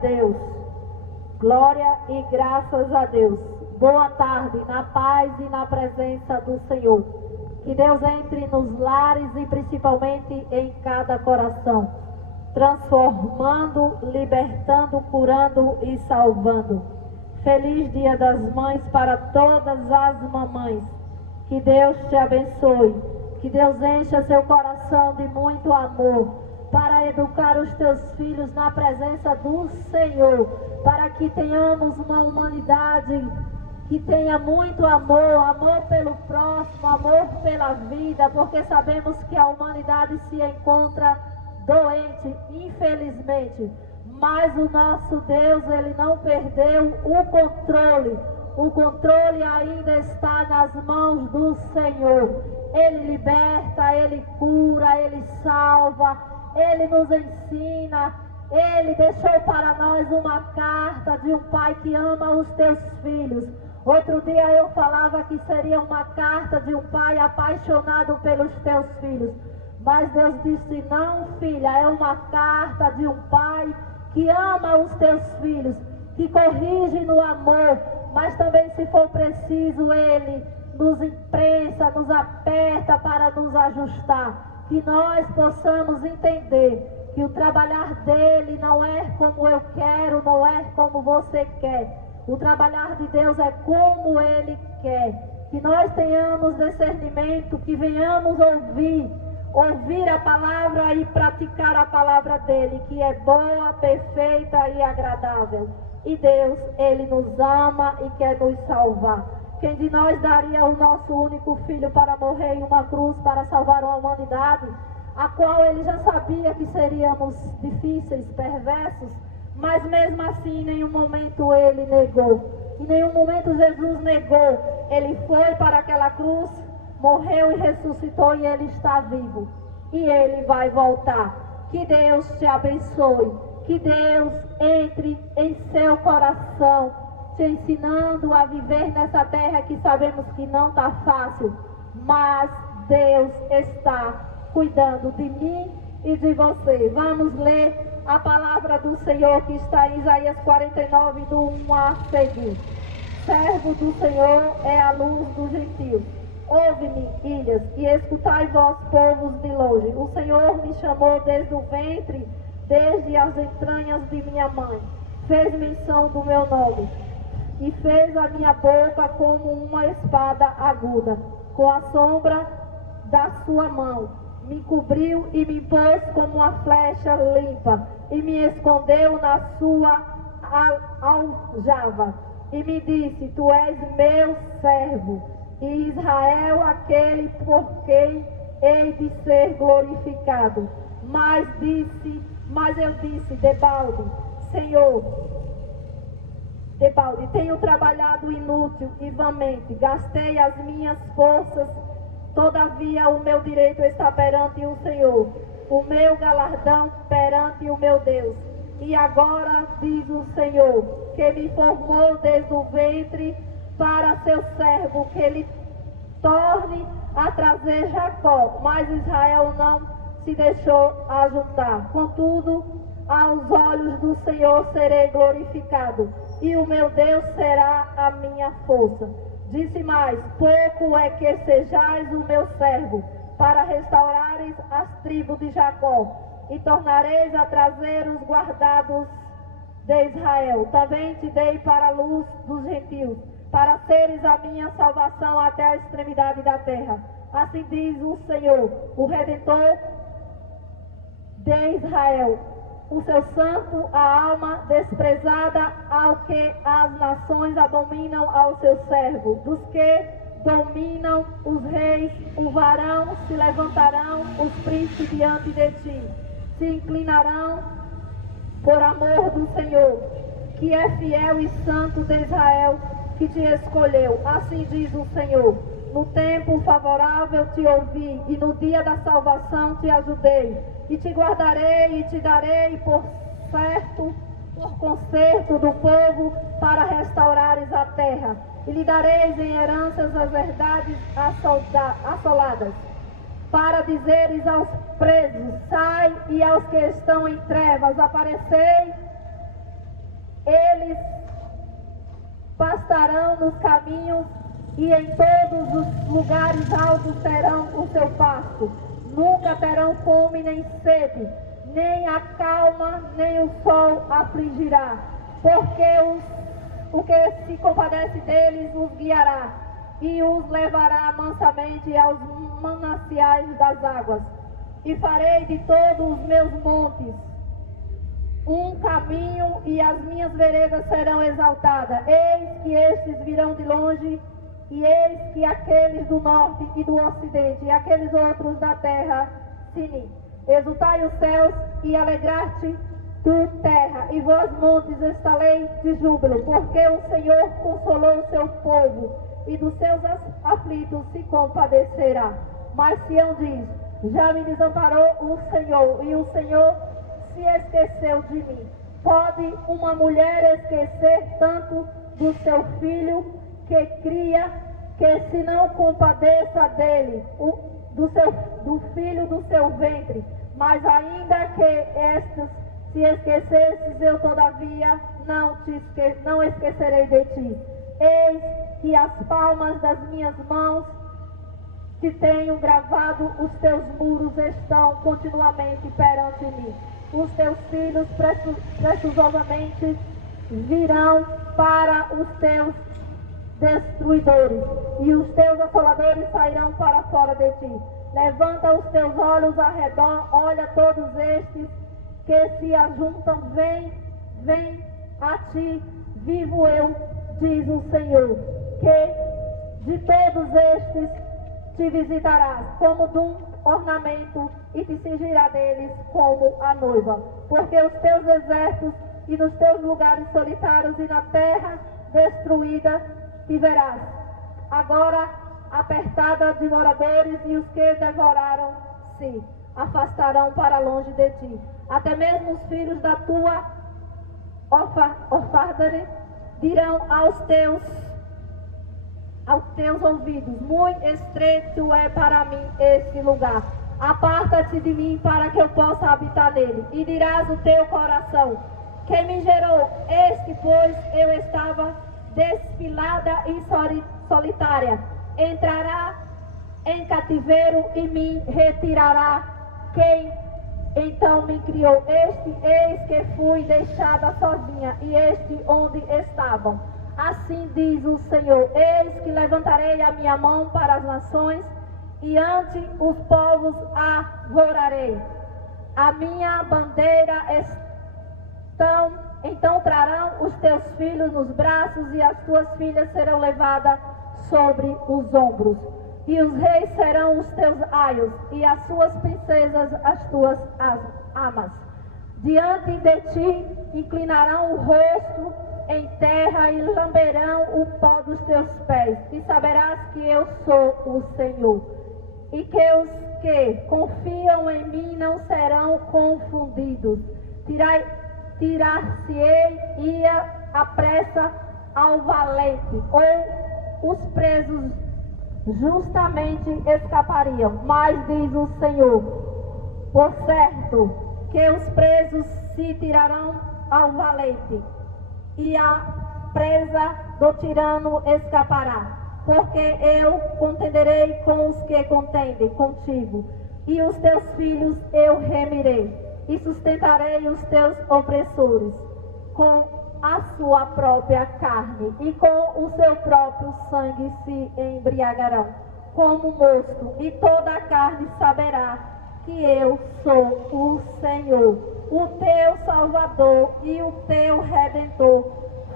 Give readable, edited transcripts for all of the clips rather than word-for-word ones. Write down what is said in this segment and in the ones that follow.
Deus. Glória e graças a Deus. Boa tarde, na paz e na presença do Senhor. Que Deus entre nos lares e principalmente em cada coração, transformando, libertando, curando e salvando. Feliz Dia das Mães para todas as mamães. Que Deus te abençoe. Que Deus encha seu coração de muito amor para educar os teus filhos na presença do Senhor, para que tenhamos uma humanidade que tenha muito amor, amor pelo próximo, amor pela vida, porque sabemos que a humanidade se encontra doente, infelizmente, mas o nosso Deus, Ele não perdeu o controle ainda está nas mãos do Senhor. Ele liberta, Ele cura, Ele salva, Ele nos ensina. Ele deixou para nós uma carta de um pai que ama os teus filhos. Outro dia eu falava que seria uma carta de um pai apaixonado pelos teus filhos. Mas Deus disse, não, filha, é uma carta de um pai que ama os teus filhos, que corrige no amor, mas também, se for preciso, Ele nos imprensa, nos aperta para nos ajustar. Que nós possamos entender que o trabalhar dele não é como eu quero, não é como você quer. O trabalhar de Deus é como Ele quer. Que nós tenhamos discernimento, que venhamos ouvir a palavra e praticar a palavra dele, que é boa, perfeita e agradável. E Deus, Ele nos ama e quer nos salvar. Quem de nós daria o nosso único filho para morrer em uma cruz para salvar a humanidade, a qual Ele já sabia que seríamos difíceis, perversos, mas mesmo assim em nenhum momento Ele negou. Em nenhum momento Jesus negou. Ele foi para aquela cruz, morreu e ressuscitou, e Ele está vivo. E Ele vai voltar. Que Deus te abençoe. Que Deus entre em seu coração, te ensinando a viver nessa terra que sabemos que não está fácil. Mas Deus está cuidando de mim e de você. Vamos ler a palavra do Senhor que está em Isaías 49, do 1 a seguir. Servo do Senhor é a luz dos gentios. Ouve-me, ilhas, e escutai vós, povos de longe. O Senhor me chamou desde o ventre, desde as entranhas de minha mãe. Fez menção do meu nome, e fez a minha boca como uma espada aguda. Com a sombra da sua mão, me cobriu e me pôs como uma flecha limpa, e me escondeu na sua aljava. E me disse, tu és meu servo, e Israel aquele por quem hei de ser glorificado. Mas eu disse, debalde, tenho trabalhado inútil e vamente, gastei as minhas forças, todavia o meu direito está perante o Senhor, o meu galardão perante o meu Deus. E agora diz o Senhor, que me formou desde o ventre para seu servo, que ele torne a trazer Jacó, mas Israel não se deixou ajuntar. Contudo, aos olhos do Senhor serei glorificado, e o meu Deus será a minha força. Disse mais, pouco é que sejais o meu servo, para restaurares as tribos de Jacó, e tornareis a trazer os guardados de Israel. Também te dei para a luz dos gentios, para seres a minha salvação até a extremidade da terra. Assim diz o Senhor, o Redentor de Israel, o seu santo, a alma desprezada, ao que as nações abominam ao seu servo. Dos que dominam os reis, o varão se levantarão, os príncipes diante de ti, se inclinarão por amor do Senhor, que é fiel e santo de Israel, que te escolheu. Assim diz o Senhor, no tempo favorável te ouvi, e no dia da salvação te ajudei, e te guardarei e te darei por concerto do povo, para restaurares a terra, e lhe dareis em heranças as verdades assoladas, para dizeres aos presos, sai, e aos que estão em trevas, aparecei, Eles pastarão nos caminhos e em todos os lugares altos terão o seu pasto. Nunca terão fome nem sede, nem a calma, nem o sol afligirá. Porque o que se compadece deles os guiará e os levará mansamente aos mananciais das águas. E farei de todos os meus montes um caminho e as minhas veredas serão exaltadas. Eis que estes virão de longe e eis que aqueles do norte e do ocidente e aqueles outros da terra se exultai os céus e alegrar-te tu terra, e vós montes estalei de júbilo, porque o Senhor consolou o seu povo, e dos seus aflitos se compadecerá. Mas Sião diz, já me desamparou o Senhor, e o Senhor se esqueceu de mim. Pode uma mulher esquecer tanto do seu filho que cria, que se não compadeça dele, do filho do seu ventre, mas ainda que estes se esquecesses, eu todavia não esquecerei de ti. Eis que as palmas das minhas mãos te tenho gravado, os teus muros estão continuamente perante mim. Os teus filhos precisosamente virão para os teus destruidores, e os teus assoladores sairão para fora de ti. Levanta os teus olhos ao redor, olha todos estes que se ajuntam, vem a ti, vivo eu, diz o Senhor, que de todos estes te visitarás como de um ornamento e te cingirá deles como a noiva, porque os teus desertos e nos teus lugares solitários e na terra destruída te verás, agora apertada de moradores, e os que devoraram-se afastarão para longe de ti. Até mesmo os filhos da tua orfandade dirão aos teus ouvidos, muito estreito é para mim este lugar. Aparta-te de mim para que eu possa habitar nele. E dirás o teu coração, quem me gerou? Este, pois, eu estava desfilada e solitária. Entrará em cativeiro e me retirará quem então me criou. Eis que fui deixada sozinha, e este onde estavam. Assim diz o Senhor, eis que levantarei a minha mão para as nações, e ante os povos arvorarei. A minha bandeira então trarão os teus filhos nos braços, e as tuas filhas serão levadas sobre os ombros. E os reis serão os teus aios, e as suas princesas as tuas amas. Diante de ti inclinarão o rosto em terra e lamberão o pó dos teus pés. E saberás que eu sou o Senhor. E que os que confiam em mim não serão confundidos. Tirar-se-ei a pressa ao valente, ou os presos justamente escapariam. Mas diz o Senhor, por certo, que os presos se tirarão ao valente, e a presa do tirano escapará. Porque eu contenderei com os que contendem contigo, e os teus filhos eu remirei, e sustentarei os teus opressores com a sua própria carne, e com o seu próprio sangue se embriagarão, como mosto, e toda a carne saberá que eu sou o Senhor, o teu Salvador e o teu Redentor,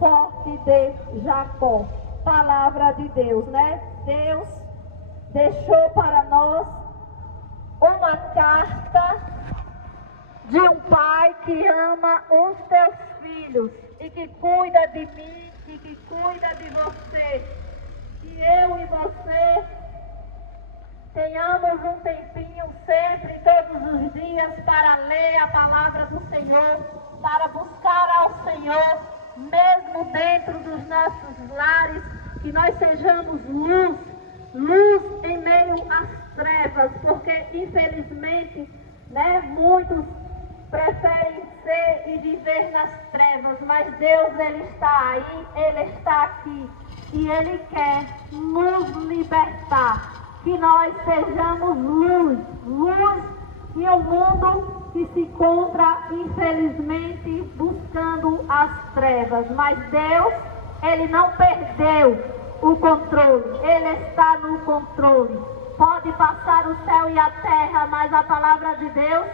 forte de Jacó. Palavra de Deus, né? Deus deixou para nós uma carta de um pai que ama os teus filhos e que cuida de mim e que cuida de você. Que eu e você tenhamos um tempinho sempre, todos os dias, para ler a palavra do Senhor, para buscar ao Senhor, mesmo dentro dos nossos lares, que nós sejamos luz em meio às trevas, porque infelizmente, né, muitos preferem ser e viver nas trevas, mas Deus, Ele está aí, Ele está aqui e Ele quer nos libertar, que nós sejamos luz, luz em um mundo que se encontra, infelizmente, buscando as trevas, mas Deus, Ele não perdeu o controle, Ele está no controle. Pode passar o céu e a terra, mas a palavra de Deus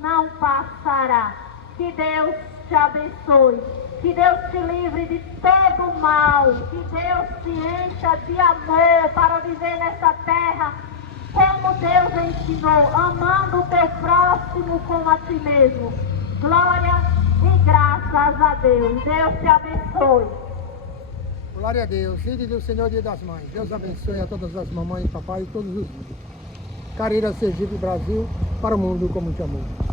não passará. Que Deus te abençoe, que Deus te livre de todo o mal, que Deus te encha de amor para viver nessa terra como Deus ensinou, amando o teu próximo como a ti mesmo. Glória e graças a Deus. Deus te abençoe. Glória a Deus. Filho do Senhor, Dia das Mães. Deus abençoe a todas as mamães, papai e todos os filhos. Careira, Sergipe, Brasil, para o mundo como te amor.